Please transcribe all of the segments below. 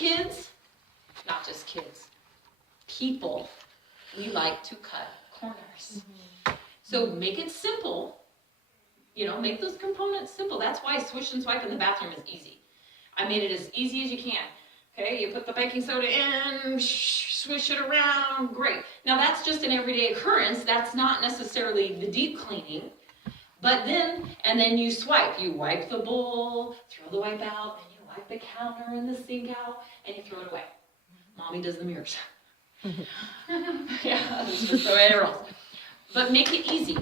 kids, not just kids, people, we like to cut corners. So make it simple. Make those components simple. That's why swish and swipe in the bathroom is easy. I made it as easy as you can. Okay, you put the baking soda in, swish it around, great. Now that's just an everyday occurrence. That's not necessarily the deep cleaning. But then you swipe. You wipe the bowl, throw the wipe out, and you wipe the counter and the sink out, and you throw it away. Mommy does the mirrors. Yeah, that's just the way it rolls. But make it easy.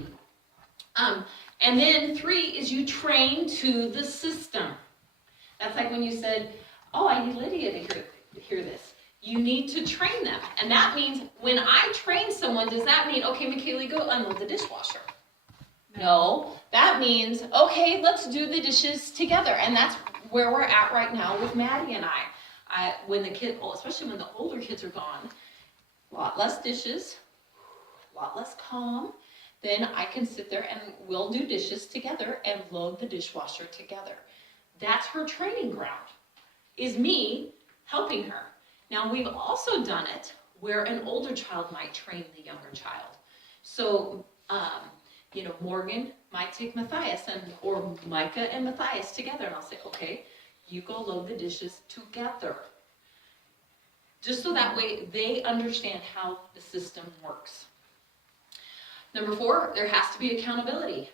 And then 3 is you train to the system. That's like when you said, oh, I need Lydia to hear this. You need to train them. And that means when I train someone, does that mean, okay, McKaylee, go unload the dishwasher? No, that means, okay, let's do the dishes together. And that's where we're at right now with Maddie and I. When the kid, especially when the older kids are gone, a lot less dishes, a lot less calm. Then I can sit there and we'll do dishes together and load the dishwasher together. That's her training ground, is me helping her. Now we've also done it where an older child might train the younger child. So, Morgan might take Matthias or Micah and Matthias together, and I'll say, okay, you go load the dishes together. Just so that way they understand how the system works. Number 4, there has to be accountability.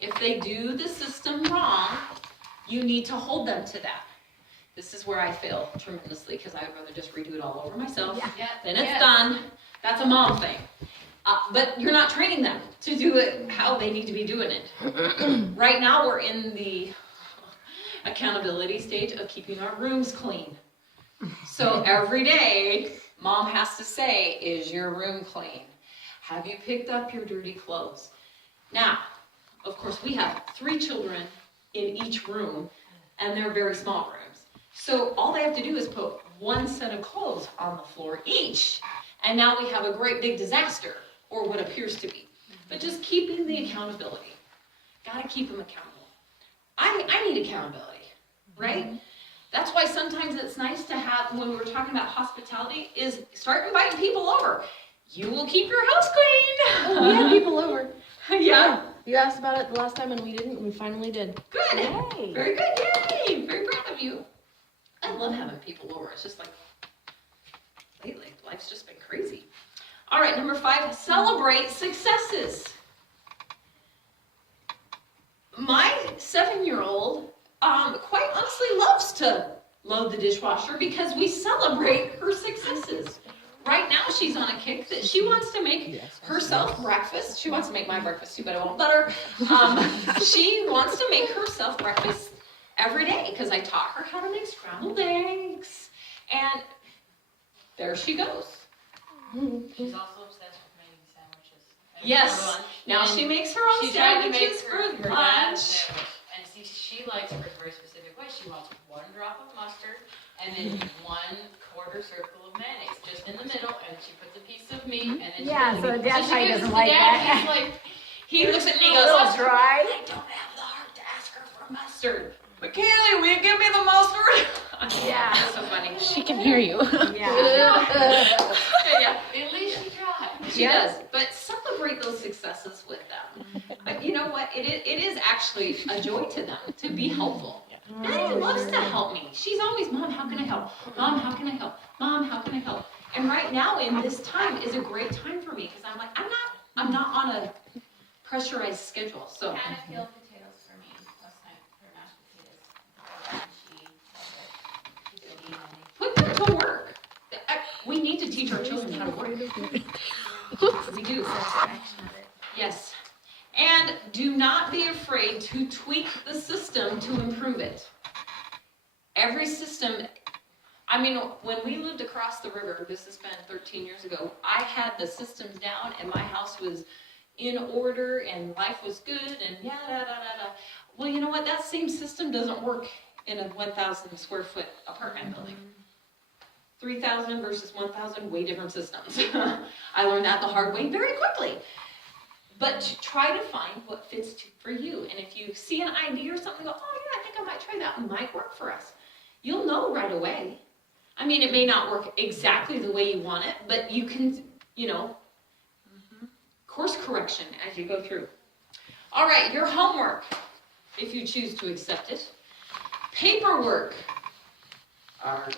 If they do the system wrong, you need to hold them to that. This is where I fail tremendously because I would rather just redo it all over myself. Yeah. Then it's done. That's a mom thing. But you're not training them to do it how they need to be doing it. Right now we're in the accountability stage of keeping our rooms clean. So every day, mom has to say, is your room clean? Have you picked up your dirty clothes? Now, of course, we have 3 children in each room, and they're very small rooms. So all they have to do is put 1 set of clothes on the floor each, and now we have a great big disaster, or what appears to be. But just keeping the accountability. Got to keep them accountable. I need accountability, right? That's why sometimes it's nice to have, when we were talking about hospitality, is start inviting people over. You will keep your house clean. We had people over. Yeah. You asked about it the last time and we didn't, and we finally did. Good. Yay. Very good. Yay. Very proud of you. I love having people over. It's just like, lately, life's just been crazy. All right, number 5, celebrate successes. My 7-year-old, quite honestly loves to load the dishwasher because we celebrate her successes. Right now she's on a kick that she wants to make herself breakfast. She wants to make my breakfast too, but I won't let her. She wants to make herself breakfast every day because I taught her how to make scrambled eggs. And there she goes. She's also obsessed with making sandwiches. Yes. Now she makes her own sandwiches for lunch. And see, she likes hers very specific way. She wants 1 drop of mustard and then 1/4 circle of mayonnaise just in the middle, and she puts a piece of meat and then so Dad probably doesn't like that. He's like, He looks at me and A goes, little dry. I don't have the heart to ask her for mustard. McKaylee, will you give me the mustard? Yeah. That's so funny. She can hear you. Yeah. Yeah. at least she tried. She does, but celebrate those successes with them. But you know what? It is actually a joy to them to be helpful. Daddy loves to help me. She's always, Mom, how can I help? Mom, how can I help? Mom, how can I help? And right now in this time is a great time for me because I'm like, I'm not on a pressurized schedule. So Hannah peeled potatoes for me last night for mashed potatoes. And put them to work. We need to teach our children how to work. We do. Yes. And do not be afraid to tweak the system to improve it. Every system, I mean, when we lived across the river, this has been 13 years ago, I had the systems down and my house was in order and life was good and da-da-da-da-da. Well, you know what? That same system doesn't work in a 1,000 square foot apartment building. 3,000 versus 1,000, way different systems. I learned that the hard way very quickly. But try to find what fits for you. And if you see an idea or something, go, oh yeah, I think I might try that. It might work for us. You'll know right away. I mean, it may not work exactly the way you want it, but you can, course correction as you go through. All right, your homework, if you choose to accept it. Paperwork. Arg.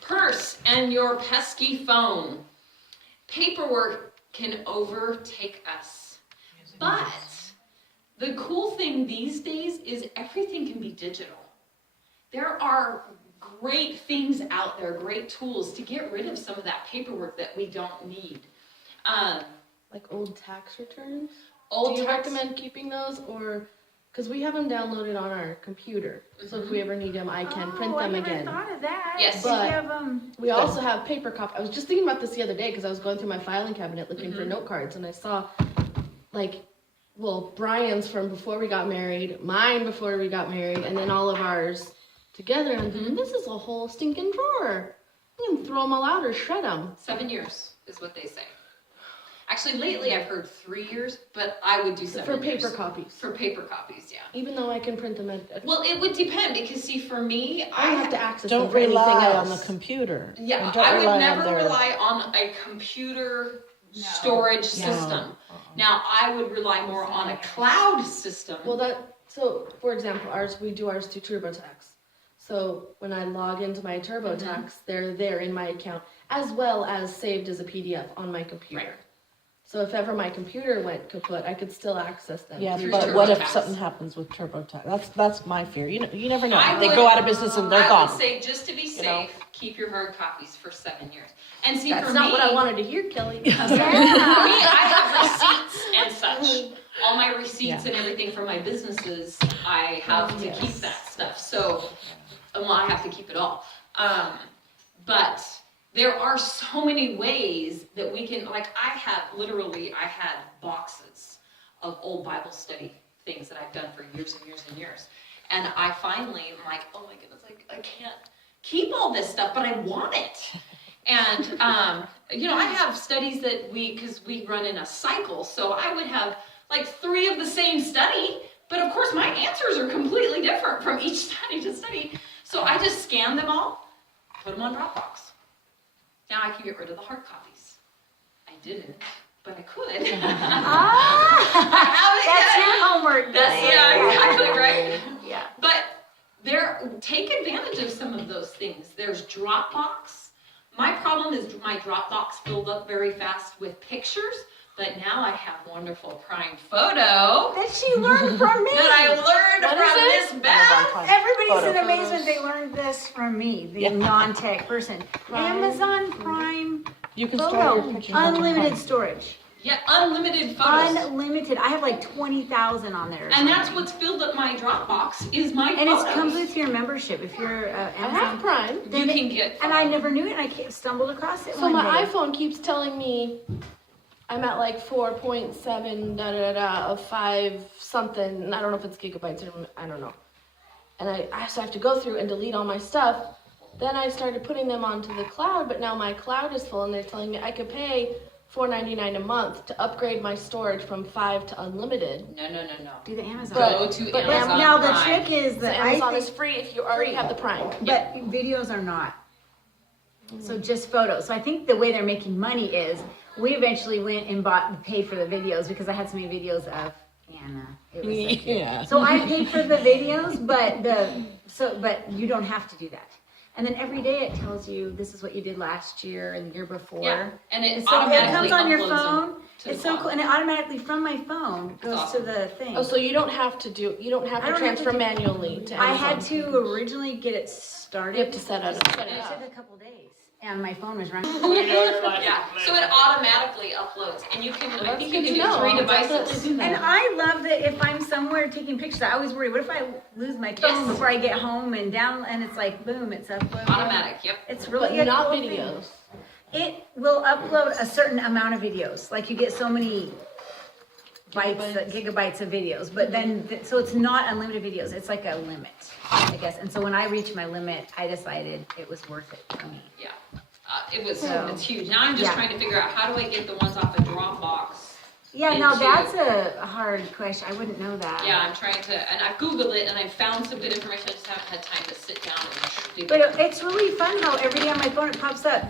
Purse and your pesky phone. Paperwork can overtake us. But the cool thing these days is everything can be digital. There are great things out there, great tools to get rid of some of that paperwork that we don't need. Like old tax returns? Old Do you tax- recommend keeping those, or, because we have them downloaded on our computer, so if we ever need them, I can print them I again. never thought of that. Yes. Do But- you have, We also have paper copy. I was just thinking about this the other day because I was going through my filing cabinet looking for note cards, and I saw, Brian's from before we got married, mine before we got married, and then all of ours together. And I'm thinking, this is a whole stinking drawer. I'm gonna throw them all out or shred them. 7 years is what they say. Actually, lately I've heard 3 years, but I would do 7 For years. paper copies. For paper copies, yeah. Even though I can print them Well, it would depend because see, for me, I don't have to access Don't them for anything rely else. on the computer. Yeah, And don't I would rely on never their- rely on a computer storage system. Now, I would rely more on a cloud system. Well, so for example, we do ours through TurboTax. So when I log into my TurboTax, they're there in my account, as well as saved as a PDF on my computer. Right. So if ever my computer went kaput, I could still access them. Yeah, Through but what if TurboTax. something happens with TurboTax? That's my fear. You never know. I They would- go out of business and they're I gone. would say just to be safe, know? keep your hard copies for 7 years. And see, That's for not me, what I wanted to hear, Kelly. For me, I have receipts and such. All my receipts and everything from my businesses, I have to keep that stuff. So, I have to keep it all. But there are so many ways that we can, I had boxes of old Bible study things that I've done for years and years and years. And I finally am like, oh my goodness, I can't keep all this stuff, but I want it. And, I have studies that because we run in a cycle, so I would have 3 of the same study, but of course my answers are completely different from each study to study. So I just scan them all, put them on Dropbox. Now I can get rid of the hard copies. I didn't, but I could. I haven't that's yet. your homework. Exactly right. Yeah. But take advantage of some of those things. There's Dropbox. My problem is my Dropbox filled up very fast with pictures, but now I have wonderful Prime Photo That she learned from me. that I learned from Miss Beth. Everybody's in Photo. amazement they learned this from me, the non-tech person. Amazon Prime You can store your Photo, pictures on unlimited Prime. storage. Yeah, unlimited photos. Unlimited. I have 20,000 on there. or And that's something. what's filled up my Dropbox is my And photos. it comes with your membership if you're I have Amazon. Prime. You can get And I never knew it. And I stumbled across it So one my day. iPhone keeps telling me I'm at 4.7 of 5 something, and I don't know if it's gigabytes or I don't know. And I so I have to go through and delete all my stuff. Then I started putting them onto the cloud, but now my cloud is full, and they're telling me I could pay $4.99 a month to upgrade my storage from 5 to unlimited. No. Do the Amazon. Go to but Amazon now the Prime. trick is So that Amazon I is think, free if you already have the Prime. but videos are not. So just photos. So I think the way they're making money is we eventually went and paid for the videos because I had so many videos of Anna. It was so cute. Yeah. So I paid for the videos, but you don't have to do that. And then every day it tells you this is what you did last year and the year before. Yeah, and it And so it automatically comes on your uploads them phone. to It's the so cloud. cool, and it automatically from my phone goes awesome. to the thing. Oh, so you don't have to I don't have to transfer do- manually to Amazon. I had to originally get it started. You have to set it And it up. took a couple days, and my phone was running. Yeah, so it automatically uploads, and you can, I That's think good you to can do know. 3 I'll definitely devices. do that. And I love that if I'm somewhere taking pictures, I always worry, what if I lose my phone Yes. before I get home and it's like, boom, it's uploaded. Automatic, yep. It's But really a not cool thing. videos. It will upload a certain amount of videos, like you get so many gigabytes of videos, but then, so it's not unlimited videos, it's like a limit, I guess. And so when I reached my limit, I decided it was worth it for me. Yeah, it's So- huge. Now I'm just Yeah. trying to figure out how do I get the ones off of Dropbox Yeah, now into- that's a hard question. I wouldn't know that. Yeah, I'm trying to, and I've Googled it and I found some good information, I just haven't had time to sit down and dig But it. it's really fun how every day on my phone it pops up.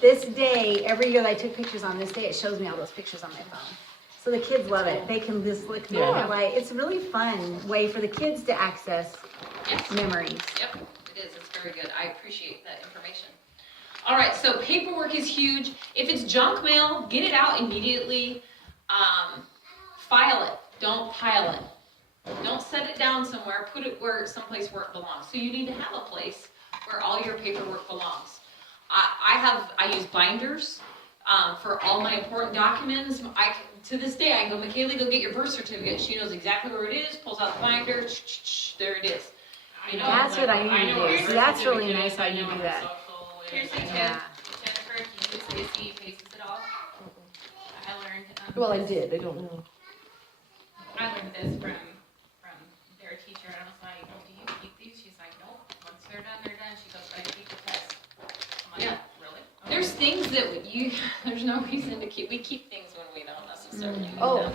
This day, every year that I took pictures on this day, it shows me all those pictures on my phone. So the kids love it. They can just look through Yeah. it. Like, it's a really fun way for the kids to access Yes. memories. Yep, it is. It's very good. I appreciate that information. All right, so paperwork is huge. If it's junk mail, get it out immediately. File it. Don't pile it. Don't set it down somewhere. Put it someplace where it belongs. So you need to have a place where all your paperwork belongs. I use binders for all my important documents. To this day, I go, Michaela, go get your birth certificate. She knows exactly where it is. Pulls out the binder. There it is. You know, That's what I need to do. where See, my that's really certificate nice is, how I you know do where that. my social is, Here's the I know- Yeah. Jennifer, can you see faces it all? I learned. Well, I did. I don't know. I learned this from their teacher, and I was like, "Oh, do you keep these?" She's like, "Nope. Once they're done, they're done." She goes, "But I keep the test." I'm like, Yeah. "Really?" there's things that there's no reason to keep. We keep things when we don't necessarily need Oh, them.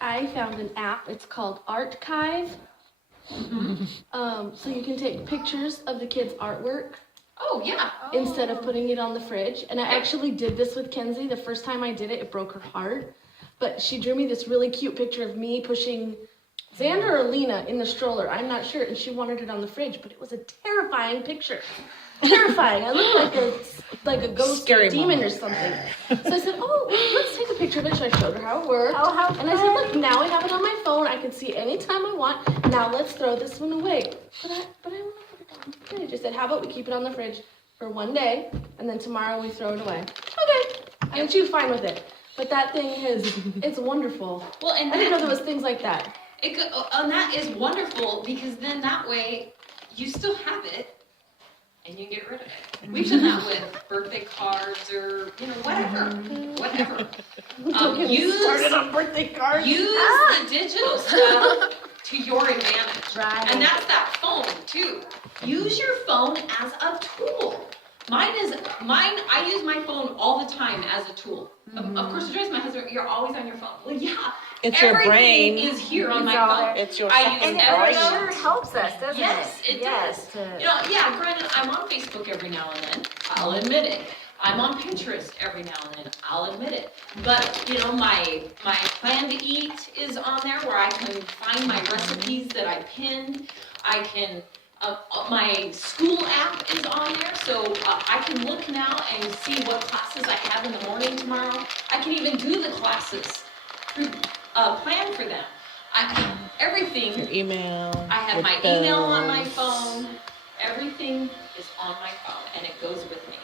I found an app. It's called Archive. So you can take pictures of the kids' artwork Oh, yeah. instead of putting it on the fridge. And I actually did this with Kenzie. The first time I did it, it broke her heart. But she drew me this really cute picture of me pushing Xander or Lena in the stroller. I'm not sure. And she wanted it on the fridge, but it was a terrifying picture. Terrifying. I looked like a ghost or Scary a demon mama. or something. So I said, oh, let's take a picture of it. So I showed her how it worked. Oh, how And I said, look, now I have it on my phone. I can see it anytime I want. Now let's throw this one away. But I want to put it on the fridge. I said, how about we keep it on the fridge for one day, and then tomorrow we throw it away. Okay. And she was fine with it. But that thing it's wonderful. Well, and I didn't know there was things like that. and that is wonderful because then that way you still have it and you get rid of it. We've done that with birthday cards or whatever. Don't get me started on birthday cards. Use the digital stuff to your advantage. Right. And that's that phone too. Use your phone as a tool. Mine, I use my phone all the time as a tool. Of course, it drives my husband, you're always on your phone. Well, yeah. It's your everything brain. is here on It's my all phone. there. It's your I use And it everything. sure helps us, doesn't Yes, it? it does. to- You know, yeah, granted, I'm on Facebook every now and then. I'll admit it. I'm on Pinterest every now and then. I'll admit it. But, you know, my plan to eat is on there where I can find my recipes that I pinned. I can, my school app is on there, so I can look now and see what classes I have in the morning tomorrow. I can even do the classes, plan for them. Everything. Your email. I have your my email on my bills. phone. Everything is on my phone and it goes with me.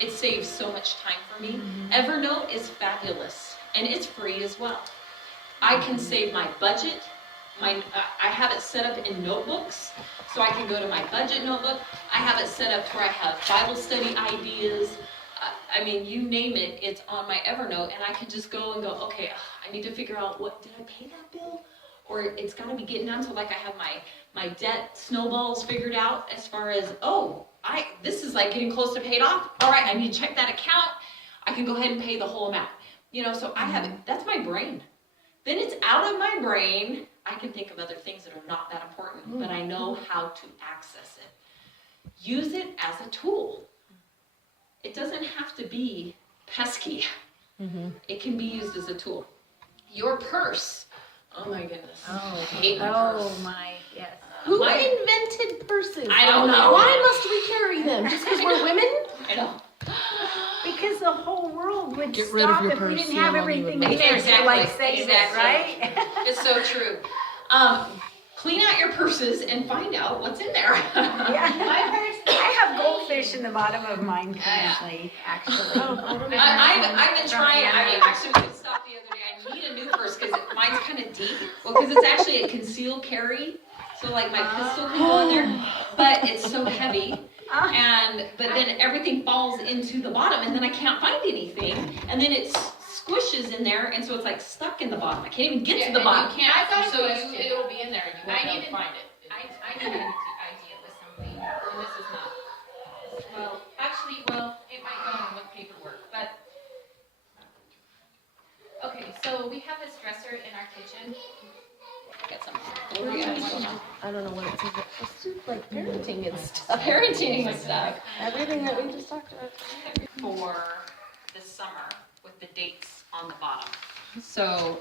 It saves so much time for me. Evernote is fabulous and it's free as well. I can save my budget. I have it set up in notebooks, so I can go to my budget notebook. I have it set up to where I have Bible study ideas. I mean, you name it, it's on my Evernote, and I can just go and go, okay, I need to figure out did I pay that bill? Or it's got to be getting down to like I have my debt snowballs figured out as far as, this is like getting close to paid off. All right, I need to check that account. I can go ahead and pay the whole amount. You know, so I have it, that's my brain. Then it's out of my brain. I can think of other things that are not that important, but I know how to access it. Use it as a tool. It doesn't have to be pesky. It can be used as a tool. Your purse. Oh my goodness. I hate my purse. my, yes. Who My- invented purses? I don't know. Why must we carry them? Just because we're women? I know. Because the whole world would Get rid of stop your if we purse, didn't see have how long you everything would we last. need to like save it, Exactly. right? It's so true. Clean out your purses and find out what's in there. Yeah, my purse, I have goldfish in the bottom of mine currently, actually. I've been trying. I actually could stop the other day. I need a new purse because mine's kind of deep. Well, because it's actually a concealed carry, so like my pistol can go in there, but it's so heavy. But then everything falls into the bottom, and then I can't find anything, and then it squishes in there, and so it's like stuck in the bottom. I can't even get to the bottom. You can't, I got a so question. it'll be in there and you won't I be able need to find it. I need an idea with something, and this is not. Well, actually, it might go on with paperwork, but we have this dresser in our kitchen. Get some. I don't know what it says. Let's do like parenting and stuff. Parenting stuff. Everything that we just talked about. For this summer with the dates on the bottom. So,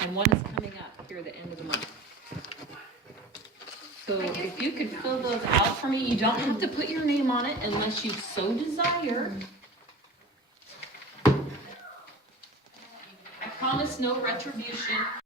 and one is coming up here at the end of the month. So if you could fill those out for me, you don't have to put your name on it unless you so desire. I promise no retribution.